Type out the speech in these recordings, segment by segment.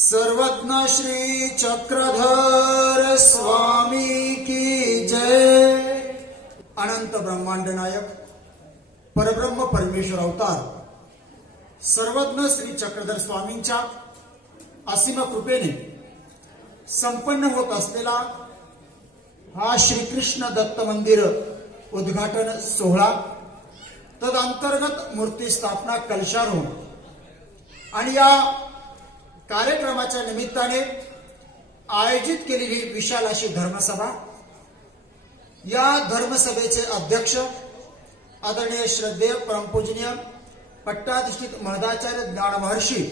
सर्वज्ञ श्री चक्रधर स्वामी की जय। अनंत ब्रह्मांड नायक परब्रह्म परमेश्वर अवतार सर्वज्ञ श्री चक्रधर स्वामींच्या असीम कृपेने संपन्न होत असलेला हा श्रीकृष्ण दत्त मंदिर उद्घाटन सोहळा तदंतर्गत मूर्ती स्थापना कलशारोहण आणि या कार्यक्रमाच्या निमित्ताने आयोजित केलेली विशाल अशी धर्मसभा. या धर्मसभेचे अध्यक्ष आदरणीय श्रद्धेय परमपूजनीय पट्टाधिष्ठित महदाचार्य ज्ञानमहर्षी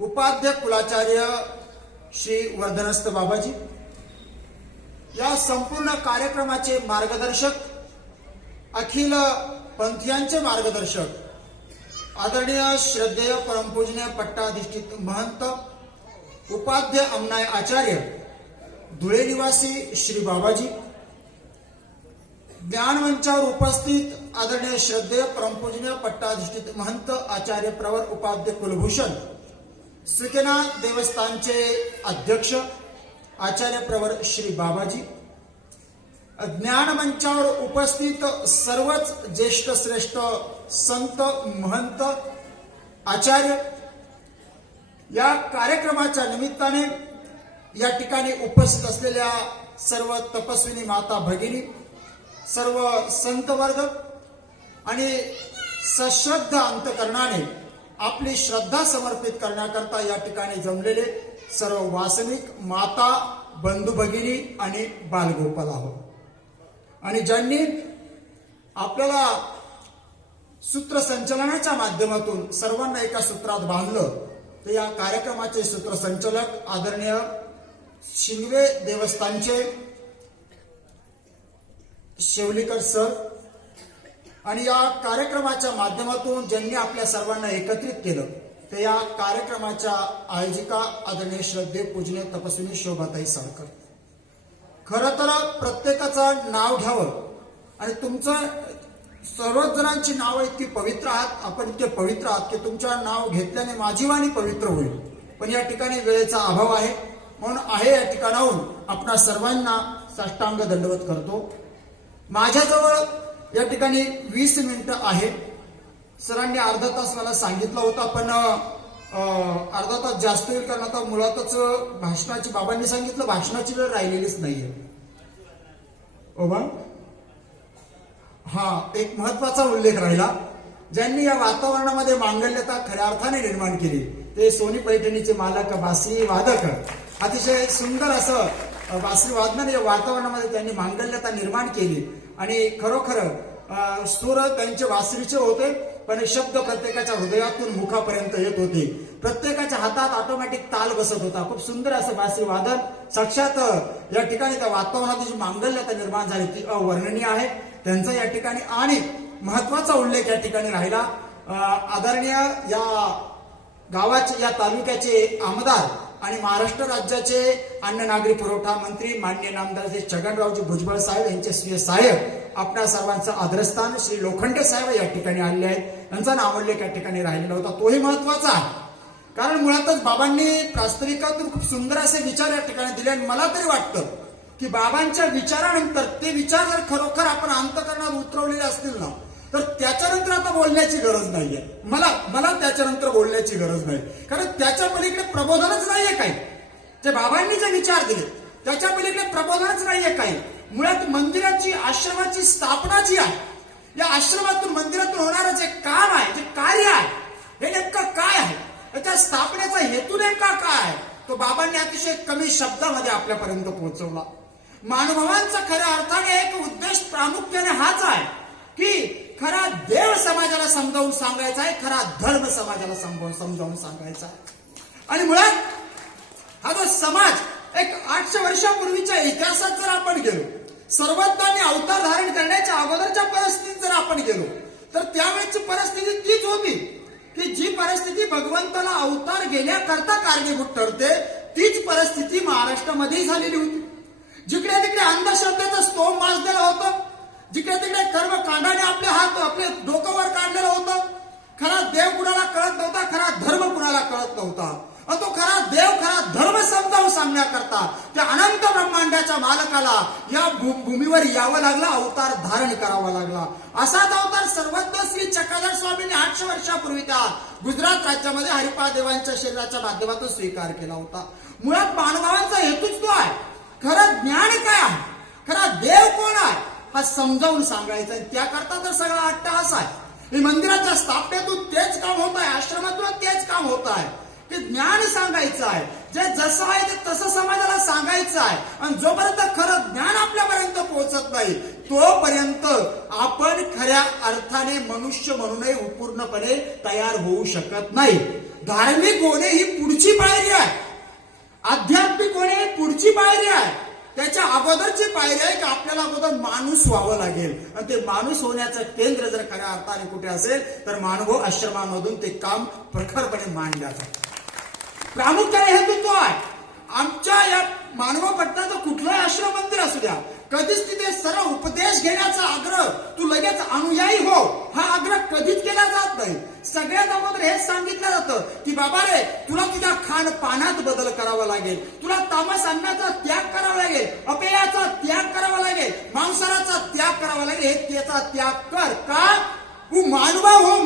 उपाध्य कुलाचार्य श्री वर्धनस्थ बाबाजी या संपूर्ण कार्यक्रमाचे मार्गदर्शक अखिल पंथीयांचे मार्गदर्शक आदरणीय श्रद्धेय परमपूजनीय पट्टाधिष्ठित महंत उपाध्य अमनाय आचार्य धुळे निवासी श्री बाबाजी ज्ञानमंचावर उपस्थित आदरणीय श्रद्धेय परमपूजनीय पट्टाधिष्ठित महंत आचार्य प्रवर उपाध्य कुलभूषण सुकेना देवस्थानचे अध्यक्ष आचार्य प्रवर श्री बाबाजी ज्ञानमंचावर उपस्थित सर्वच ज्येष्ठ श्रेष्ठ संत महंत आचार्य या कार्यक्रमाच्या निमित्ताने या ठिकाणी उपस्थित असलेल्या सर्व तपस्विनी माता भगिनी सर्व संतवर्ग आणि सश्रद्ध अंतकरणाने आपली श्रद्धा समर्पित करण्याकरता या ठिकाणी जमलेले सर्व वासनिक माता बंधू भगिनी आणि बालगोपाल आहोत. आणि ज्यांनी आपल्याला सूत्रसंचलनाच्या माध्यमातून सर्वांना एका सूत्रात बांधलं तर या कार्यक्रमाचे सूत्रसंचालक आदरणीय शिंगवे देवस्थानचे शेवलीकर सर आणि या कार्यक्रमाच्या माध्यमातून ज्यांनी आपल्या सर्वांना एकत्रित केलं ते या कार्यक्रमाच्या आयोजिका आदरणीय श्रद्धे पूजनीय तपस्विनी शोभाताई साळकर. खरं तर प्रत्येकाचं नाव घ्यावं. आणि तुमचं सर्वच जणांची नावं इतकी पवित्र आहात आपण इतके पवित्र आहात की तुमच्या नाव घेतल्याने माझी वाणी पवित्र होईल. पण या ठिकाणी वेळेचा अभाव आहे. म्हणून आहे या ठिकाणाहून आपणा सर्वांना साष्टांग दंडवत करतो. माझ्याजवळ या ठिकाणी वीस मिनिटं आहे सरांनी अर्धा तास मला सांगितलं होतं पण अर्धा तास जास्त होईल कारण आता मुळातच भाषणाची बाबांनी सांगितलं भाषणाची वेळ राहिलेलीच नाहीये. हो ओबा हा एक महत्त्वाचा उल्लेख राहिला. ज्यांनी या वातावरणामध्ये मांगल्यता खऱ्या अर्थाने निर्माण केली ते सोनी पैठणीचे मालक बासरी वादक अतिशय सुंदर असं अ, बासरी वादनाने या वातावरणामध्ये त्यांनी मांगल्यता निर्माण केली. आणि खरोखर सूर त्यांचे वासरीचे होते. पण शब्द प्रत्येकाच्या हृदयातून मुखापर्यंत येत होते. प्रत्येकाच्या हातात ऑटोमॅटिक ताल बसत होता. खूप सुंदर असं बासरी वादन. साक्षात या ठिकाणी त्या वातावरणात जी मांगल्यता निर्माण झाली ती अवर्णनीय आहे. त्यांचा या ठिकाणी आणि महत्त्वाचा उल्लेख या ठिकाणी राहिला. आदरणीय या गावाचे या तालुक्याचे आमदार आणि महाराष्ट्र राज्याचे अन्न नागरी पुरवठा मंत्री मान्य नामदार श्री छगनरावजी भुजबळ साहेब यांचे श्री साहेब आपल्या सर्वांचं आदरस्थान श्री लोखंडे साहेब या ठिकाणी आलेले आहेत. यांचा नावोल्लेख या ठिकाणी राहिलेला होता. तोही महत्त्वाचा आहे. कारण मुळातच बाबांनी प्रास्तविकातून खूप सुंदर असे विचार या ठिकाणी दिले आणि मला तरी वाटतं की बाबांच्या विचारानंतर ते विचार जर खरोखर आपण अंतकरणात उतरवलेले असतील ना तर त्याच्यानंतर आता बोलण्याची गरज नाहीये. मला मला त्याच्यानंतर बोलण्याची गरज नाही. कारण त्याच्या पलीकडे प्रबोधनच नाहीये काही. ते बाबांनी जे विचार दिले त्याच्या पलीकडे प्रबोधनच नाहीये काही. मुळात मंदिराची आश्रमाची स्थापना जी आहे या आश्रमातून मंदिरातून होणारं जे काम आहे जे कार्य आहे हे नेमकं काय आहे? त्याच्या स्थापनेचा हेतू नेमका काय आहे? तो बाबांनी अतिशय कमी शब्दामध्ये आपल्यापर्यंत पोहोचवला. मानुभवांचा खऱ्या अर्थाने एक उद्देश प्रामुख्याने हाच आहे की खरा देव समाजाला समजावून सांगायचा आहे खरा धर्म समाजाला समजावून समजावून सांगायचा आहे. आणि मुळात हा जो समाज एक आठशे वर्षापूर्वीच्या इतिहासात जर आपण गेलो सर्वज्ञांनी अवतार धारण करण्याच्या अगोदरच्या परिस्थितीत जर आपण गेलो तर त्यावेळेची परिस्थिती तीच होती की जी परिस्थिती भगवंताला अवतार घेण्याकरता कारणीभूत ठरते तीच परिस्थिती महाराष्ट्रामध्येही झालेली होती. जिकडे तिकडे अंधश्रद्धेचं स्तोम माजलेलं होतं जिकडे तिकडे कर्मकांडाने आपले हात आपले डोकं वर काढलेलं होतं. खरा देव कुणाला कळत नव्हता खरा धर्म कुणाला कळत नव्हता. आणि तो खरा देव खरा धर्म समजावून सांगण्याकरता त्या अनंत ब्रह्मांडाच्या मालकाला या भूमीवर यावं लागलं अवतार धारण करावा लागला. असाच अवतार सर्वज्ञ श्री चक्रधर स्वामींनी आठशे वर्षापूर्वी त्या गुजरात राज्यामध्ये हरिपा देवांच्या शरीराच्या माध्यमातून स्वीकार केला होता. मुळात मानवांचा हेतूच तो आहे. खरं ज्ञान काय आहे? खरा देव कोण आहे? हा समजावून सांगायचा त्याकरता तर सगळा अट्टहास आहे. मंदिराच्या स्थापनेतून तेच काम होत आहे. आश्रमातून तेच काम होत आहे. ते ज्ञान सांगायचं आहे. जे जसं आहे ते तसं समाजाला सांगायचं आहे. आणि जोपर्यंत खरं ज्ञान आपल्यापर्यंत पोहोचत नाही तोपर्यंत आपण खऱ्या अर्थाने मनुष्य म्हणूनही पूर्णपणे तयार होऊ शकत नाही. धार्मिक होणे ही पुढची पायरी आहे. आध्यात्मिक होणे ही पुढची पायरी आहे. त्याच्या अगोदरची पायरी आहे की? आपल्याला अगोदर माणूस व्हावं लागेल. आणि ते माणूस होण्याचं केंद्र जर खऱ्या अर्थाने कुठे असेल तर मानव आश्रमामधून ते काम प्रखरपणे जातं प्रामुख्याने हेतुत्व आहे. आमच्या या मानव कुठलाही कुठलंही आश्रम मंदिर असू द्या कधीच तिथे सरळ उपदेश घेण्याचा आग्रह तू लगेच अनुयायी हो. हा आग्रह कधीच केला जात नाही. सगळ्यात अगोदर हेच सांगितलं जातं की बाबा रे तुला तुझ्या खाण पानात बदल करावा लागेल. तुला तामस अन्नाचा त्याग करावा लागेल. अपेयाचा त्याग करावा लागेल. मांसाराचा त्याग करावा लागेल. हे त्याचा त्याग कर. का? तू मानवा हो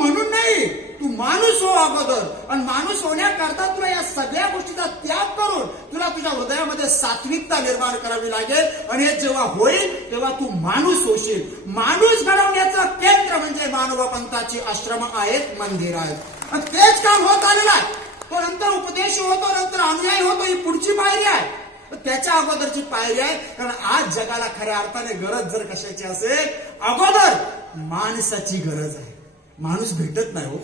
माणूस हो अगोदर. आणि माणूस होण्याकरता तुला या सगळ्या गोष्टीचा त्याग करून तुला तुझ्या हृदयामध्ये सात्विकता निर्माण करावी लागेल. आणि हे जेव्हा होईल तेव्हा तू माणूस होशील. माणूस घडवण्याचं केंद्र म्हणजे मानवपंथाची आश्रम आहेत मंदिर आहेत. आणि तेच काम होत आलेलं आहे. तो नंतर उपदेश होतो नंतर अनुयायी होतो ही पुढची पायरी आहे. त्याच्या अगोदरची पायरी आहे. कारण आज जगाला खऱ्या अर्थाने गरज जर कशाची असेल अगोदर माणसाची गरज आहे. माणूस भेटत नाही हो.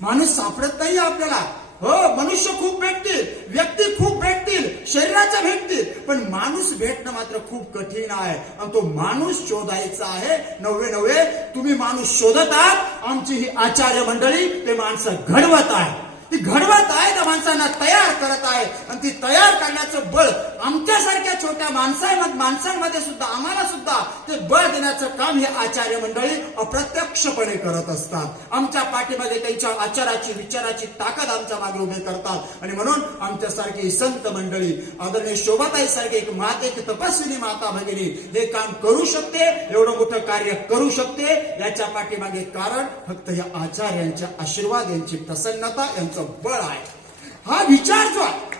माणूस सापडत नाही आपल्याला. हो मनुष्य खूप भेटतील व्यक्ती खूप भेटतील शरीराच्या भेटतील पण माणूस भेटणं मात्र खूप कठीण आहे. आणि तो माणूस शोधायचा आहे. नव्हे नव्हे तुम्ही माणूस शोधत आहात आमची ही आचार्य मंडळी ते माणसं घडवत आहे ती घडवत आहे त्या माणसांना तयार करत आहे आणि ती तयार करण्याचं बळ आमच्यासारख्या छोट्या माणसांमध्ये माणसांमध्ये सुद्धा आम्हाला सुद्धा ते बळ देण्याचं काम हे आचार्य मंडळी अप्रत्यक्षपणे करत असतात. आमच्या पाठीमागे त्यांच्या आचाराची विचाराची ताकद आमच्या मागे उभे करतात. आणि म्हणून आमच्यासारखी संत मंडळी आदरणीय शोभाताई सारखी एक मात एक तपस्विनी माता भगिनी हे काम करू शकते एवढं मोठं कार्य करू शकते याच्या पाठीमागे कारण फक्त या आचार्यांच्या आशीर्वाद यांची प्रसन्नता यांचं बळ आहे. हा विचार जो आहे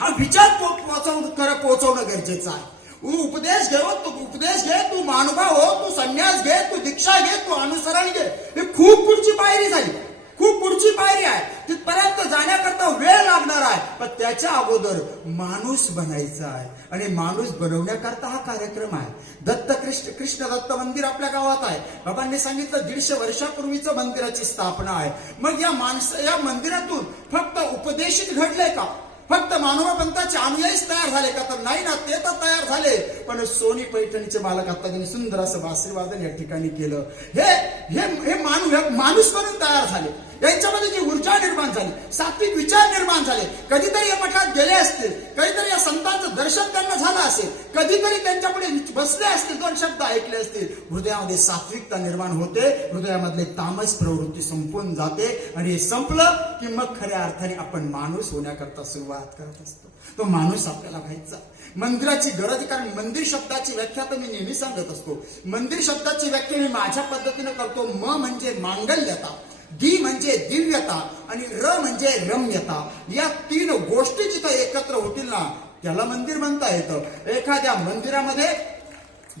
हा विचार पो- पोहोचवून कर पोहोचवणं गरजेचं आहे. तू उपदेश घेव तू उपदेश घे तू मानवा हो तू संन्यास घे तू दीक्षा घे तू अनुसरण घे. हे खूप पुढची पायरी झाली. खूप पुढची पायरी आहे. तिथपर्यंत जाण्याकरता वेळ लागणार आहे. पण त्याच्या अगोदर माणूस बनायचा आहे. आणि माणूस बनवण्याकरता हा कार्यक्रम आहे. दत्त कृष्ण कृष्ण दत्त मंदिर आपल्या गावात आहे. बाबांनी सांगितलं दीडशे वर्षापूर्वीचं मंदिराची स्थापना आहे. मग या माणसं या मंदिरातून फक्त उपदेशित घडलंय का? फक्त मानव पंथाचे अनुयायीच तयार झाले का तर नाही ना ते तर तयार झाले. पण सोनी पैठणीचे बालक आता त्यांनी सुंदर असं आशीर्वादन या ठिकाणी केलं. हे हे हे हे माणूस म्हणून तयार झाले. यांच्यामध्ये जी ऊर्जा निर्माण झाली सात्विक विचार निर्माण झाले कधीतरी या मठात गेले असतील कधीतरी या संतांचं दर्शन त्यांना झालं असेल कधीतरी त्यांच्यापुढे बसले असतील दोन शब्द ऐकले असतील हृदयामध्ये सात्विकता निर्माण होते हृदयामधले तामस प्रवृत्ती संपून जाते आणि हे संपलं की मग खऱ्या अर्थाने आपण माणूस होण्याकरता सुरुवात करत असतो. तो माणूस आपल्याला व्हायचा. मंदिराची गरज कारण मंदिर शब्दाची व्याख्या तर मी नेहमी सांगत असतो. मंदिर शब्दाची व्याख्या मी माझ्या पद्धतीनं करतो. म म्हणजे मांगल्यता. दी म्हणजे दिव्यता आणि र म्हणजे रम्यता. या तीन गोष्टी जिथं एकत्र होतील ना त्याला मंदिर म्हणता येतं. एखाद्या मंदिरामध्ये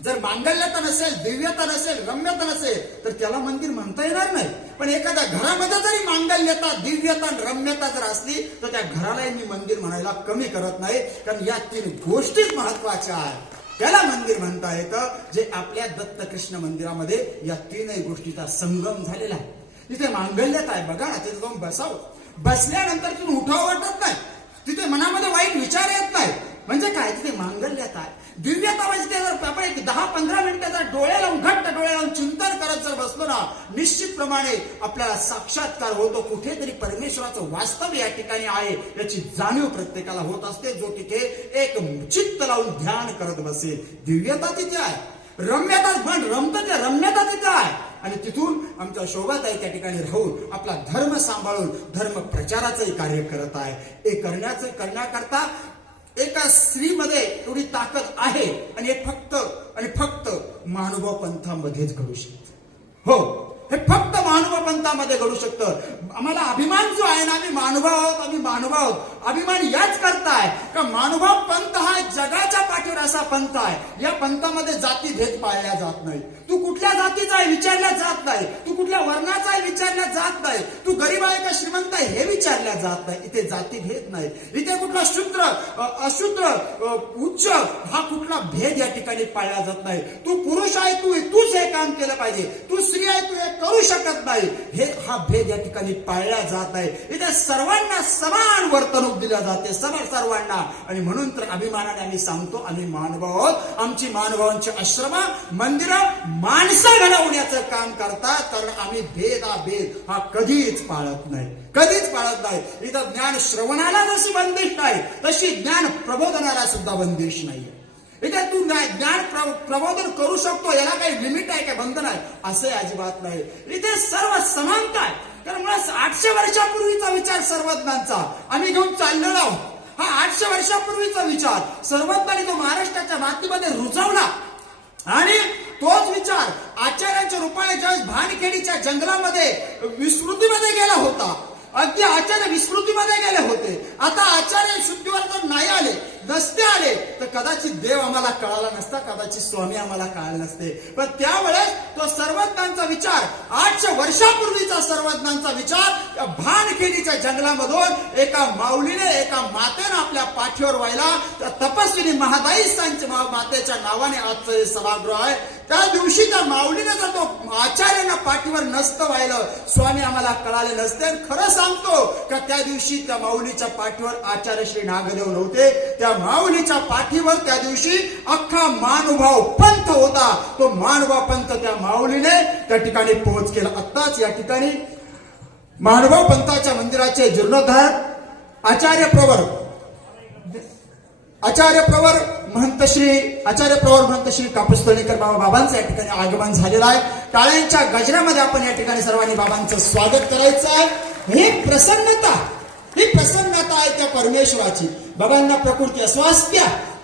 जर मांगल्यता नसेल दिव्यता नसेल रम्यता नसेल तर त्याला मंदिर म्हणता येणार नाही. पण एखाद्या घरामध्ये जरी मांगल्यता दिव्यता रम्यता जर असली तर त्या घरालाही मी मंदिर म्हणायला कमी करत नाही. कारण या तीन गोष्टीच महत्त्वाच्या आहेत. त्याला मंदिर म्हणता येतं जे आपल्या दत्त कृष्ण मंदिरामध्ये या तीनही गोष्टीचा संगम झालेला आहे. तिथे मांगल्यात आहे. बघा ना तिथे जाऊन बसावं. बसल्यानंतर तिथून उठावं वाटत नाही. तिथे मनामध्ये वाईट विचार येत नाही. म्हणजे काय? तिथे मांगल्यात आहे. दिव्यता म्हणजे ते जर आपण एक दहा पंधरा मिनिटं जर डोळे लावून घट्ट डोळे लावून चिंतन करत जर बसलो ना निश्चितप्रमाणे आपल्याला साक्षात्कार होतो. कुठेतरी परमेश्वराचं वास्तव या ठिकाणी आहे. याची जाणीव प्रत्येकाला होत असते. जो तिथे एक चित्त लावून ध्यान करत बसेल. दिव्यता तिथे आहे. रम्यताच म्हण रमत ते रम्यता तिथे आहे. आणि तिथून आमच्या शोभाताई त्या ठिकाणी राहून आपला धर्म सांभाळून धर्म प्रचाराचंही कार्य करत आहे. हे करण्याचं करण्याकरता एका स्त्रीमध्ये एवढी ताकद आहे आणि हे फक्त आणि फक्त महानुभाव पंथामध्येच घडू शकते. हो हे फक्त महानुभाव पंथामध्ये घडू शकतं. आम्हाला अभिमान जो आहे ना आम्ही महानुभाव आहोत आम्ही महानुभाव आहोत. अभिमान याच करताय का मानुभाव पंथ हा जगाच्या पाठीवर असा पंथ आहे या पंथामध्ये जाती भेद पाळल्या जात नाही तू कुठल्या जातीचा आहे विचारल्या जात नाही. तू कुठल्या वर्णाचा आहे विचारल्या जात नाही. तू गरीब आहे का श्रीमंत आहे हे विचारल्या जात नाही. इथे जाती भेद नाही इथे कुठला शूद्र अशुद्र उच्च हा कुठला भेद या ठिकाणी पाळला जात नाही. तू पुरुष आहे तू तूच हे काम केलं पाहिजे. तू स्त्री आहे तू हे करू शकत नाही. हे हा भेद या ठिकाणी पाळला जात नाही. इथे सर्वांना समान वर्तणूक दिल्या जाते सर्व सर्वांना. आणि म्हणून तर अभिमानाने आम्ही सांगतो आम्ही मानव आहोत. आमची मानवांची आश्रम मंदिरं माणसं घडवण्याचं काम करतात. कारण आम्ही भेदाभेद हा कधीच पाळत नाही. कधीच पाळत नाही. इथं ज्ञान श्रवणाला जशी बंदिश नाही तशी ज्ञान प्रबोधनाला सुद्धा बंदिश नाहीये. इथे तू ज्ञान प्रबोधन करू शकतो याला काही लिमिट आहे काय बंधन आहे? असे अजिबात नाही. इथे सर्व समानता आहे. तर मुळात आठशे वर्षापूर्वीचा विचार सर्वज्ञांचा. आम्ही घेऊन चाललेलो आहोत. हा आठशे वर्षापूर्वीचा विचार सर्वज्ञांनी तो महाराष्ट्राच्या मातीमध्ये रुजवला. आणि तोच विचार आचार्यांच्या रूपाने ज्यावेळेस भानखेडीच्या जंगलामध्ये विस्मृतीमध्ये गेला होता. अगदी आचार्य विस्मृतीमध्ये गेले होते. आता आचार्य कदाचित देव आम्हाला कळाला नसता कदाचित स्वामी आम्हाला कळाले नसते. पण त्यावेळेस तो सर्वज्ञांचा विचार आठशे वर्षापूर्वीचा सर्वज्ञांचा विचार भानखेडीच्या जंगलामधून एका माऊलीने एका मातेनं आपल्या पाठीवर व्हायला तर तपस्विनी महादाई सांच मातेच्या नावाने आजचं हे सभागृह आहे. त्या दिवशी त्या माऊलीने जर तो आचार्यांना पाठीवर नसतं व्हायलं स्वामी आम्हाला कळाले नसते. आणि खरं सांगतो का त्या दिवशी त्या माऊलीच्या पाठीवर आचार्य श्री नागदेव नव्हते. त्या माऊलीच्या पाठीवर त्या दिवशी अख्खा मानुभाव पंथ होता. तो मानुभाव पंथ त्या माऊलीने त्या ठिकाणी पोहोच केला. आत्ताच या ठिकाणी मानुभाव पंथाच्या मंदिराचे जीर्णोद्धार आचार्य प्रवर. आचार्य प्रवर महंत श्री आचार्य प्रवर महंत श्री कापूसतोलीकर बाबा बाबांचं या ठिकाणी आगमन झालेलं आहे. टाळ्यांच्या गजरामध्ये आपण या ठिकाणी सर्वांनी बाबांचं स्वागत करायचं आहे. ही प्रसन्नता ही प्रसन्नता आहे त्या परमेश्वराची. बाबांना प्रकृती अस्वास्थ्य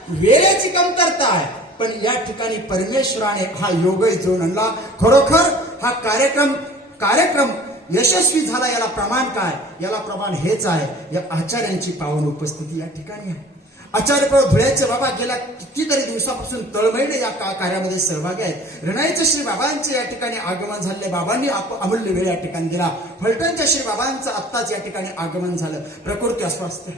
वेळेची कमतरता आहे. पण या ठिकाणी परमेश्वराने हा योग जोडून आणला खरोखर हा कार्यक्रम कार्यक्रम यशस्वी झाला याला प्रमाण काय? याला प्रमाण हेच आहे. या आचार्यांची पावन उपस्थिती या ठिकाणी आहे. आचार्य प्रभू धुळ्याचे बाबा गेल्या कितीतरी दिवसापासून तळमळीने या का कार्यामध्ये सहभागी आहेत. रणाईच्या श्री बाबांचे या ठिकाणी आगमन झाले. बाबांनी आप- अमूल्य वेळ या ठिकाणी दिला. फलटणच्या श्री बाबांचं आत्ताच या ठिकाणी आगमन झालं. प्रकृती अस्वास्थ्य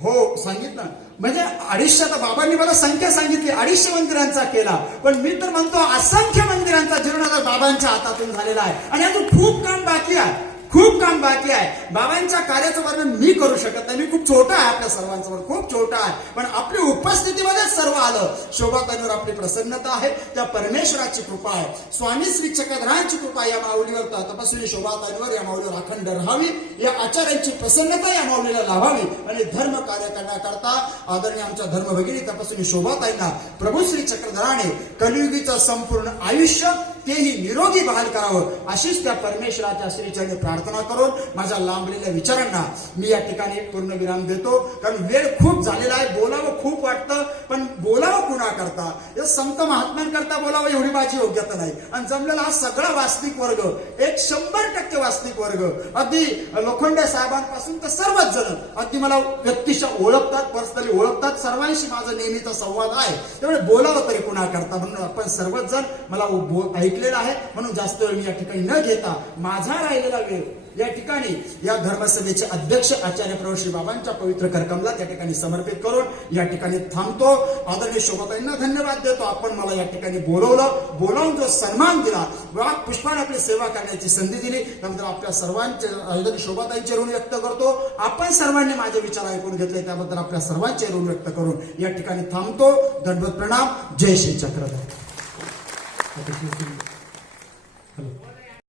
हो? सांगितलं म्हणजे अडीचशे तर बाबांनी मला संख्या सांगितली. अडीचशे मंदिरांचा केला. पण मी तर म्हणतो असंख्य मंदिरांचा जीर्णोद्धार बाबांच्या हातातून झालेला आहे. आणि अजून खूप काम बाकी आहे. खूप काम बाकी आहे. बाबांच्या कार्याचं वर्णन मी करू शकत नाही. मी खूप छोटा आहे आपल्या सर्वांसमोर खूप छोटा आहे. पण आपली उपस्थितीमध्येच सर्व आलं. शोभातांवर आपली प्रसन्नता आहे. त्या परमेश्वराची कृपा आहे. स्वामी श्री चक्रधरांची कृपा या माऊलीवर तपस्वी शोभातांवर या माऊलीवर अखंड राहावी. या आचार्यांची प्रसन्नता या माऊलीला लाभावी आणि धर्म कार्य करण्याकरता आदरणीय आमच्या धर्म भगिनी तपस्वी शोभाताईंना प्रभू श्री चक्रधराने कलियुगीचं संपूर्ण आयुष्य तेही निरोगी बहाल करावं अशीच त्या परमेश्वराच्या श्रीचरणी प्रार्थना करून माझ्या लांबलेल्या विचारांना मी या ठिकाणी पूर्ण विराम देतो. कारण वेळ खूप झालेला आहे बोलावं खूप वाटतं पण बोलावं कुणा करता संत महात्म्यांकरता बोलावं एवढी माझी योग्यता नाही. आणि जमलेला हा सगळा वास्तविक वर्ग एक शंभर टक्के वास्तविक वर्ग अगदी लोखंडे साहेबांपासून तर सर्वच जण अगदी मला व्यक्तिशः ओळखतात पर्सनली ओळखतात सर्वांशी माझा नेहमीचा संवाद आहे. त्यामुळे बोलावं तरी कुणा करता म्हणून आपण सर्वच जण मला ऐक ऐकलेलं आहे. म्हणून जास्त वेळ मी या ठिकाणी न घेता माझा राहिलेला वेळ या ठिकाणी या धर्मसभेचे अध्यक्ष आचार्य प्रवशी बाबांच्या पवित्र करकमला त्या ठिकाणी समर्पित करून या ठिकाणी थांबतो. आदरणीय शोभाताईंना धन्यवाद देतो. आपण मला या ठिकाणी बोलवलं. बोलावून जो सन्मान दिला वाघ पुष्पाने आपली सेवा करण्याची संधी दिली. नंतर आपल्या सर्वांचे आदरणीय शोभाताईंचे ऋण व्यक्त करतो. आपण सर्वांनी माझे विचार ऐकून घेतले त्याबद्दल आपल्या सर्वांचे ऋण व्यक्त करून या ठिकाणी थांबतो. दंडवत प्रणाम. जय श्री चक्रधर.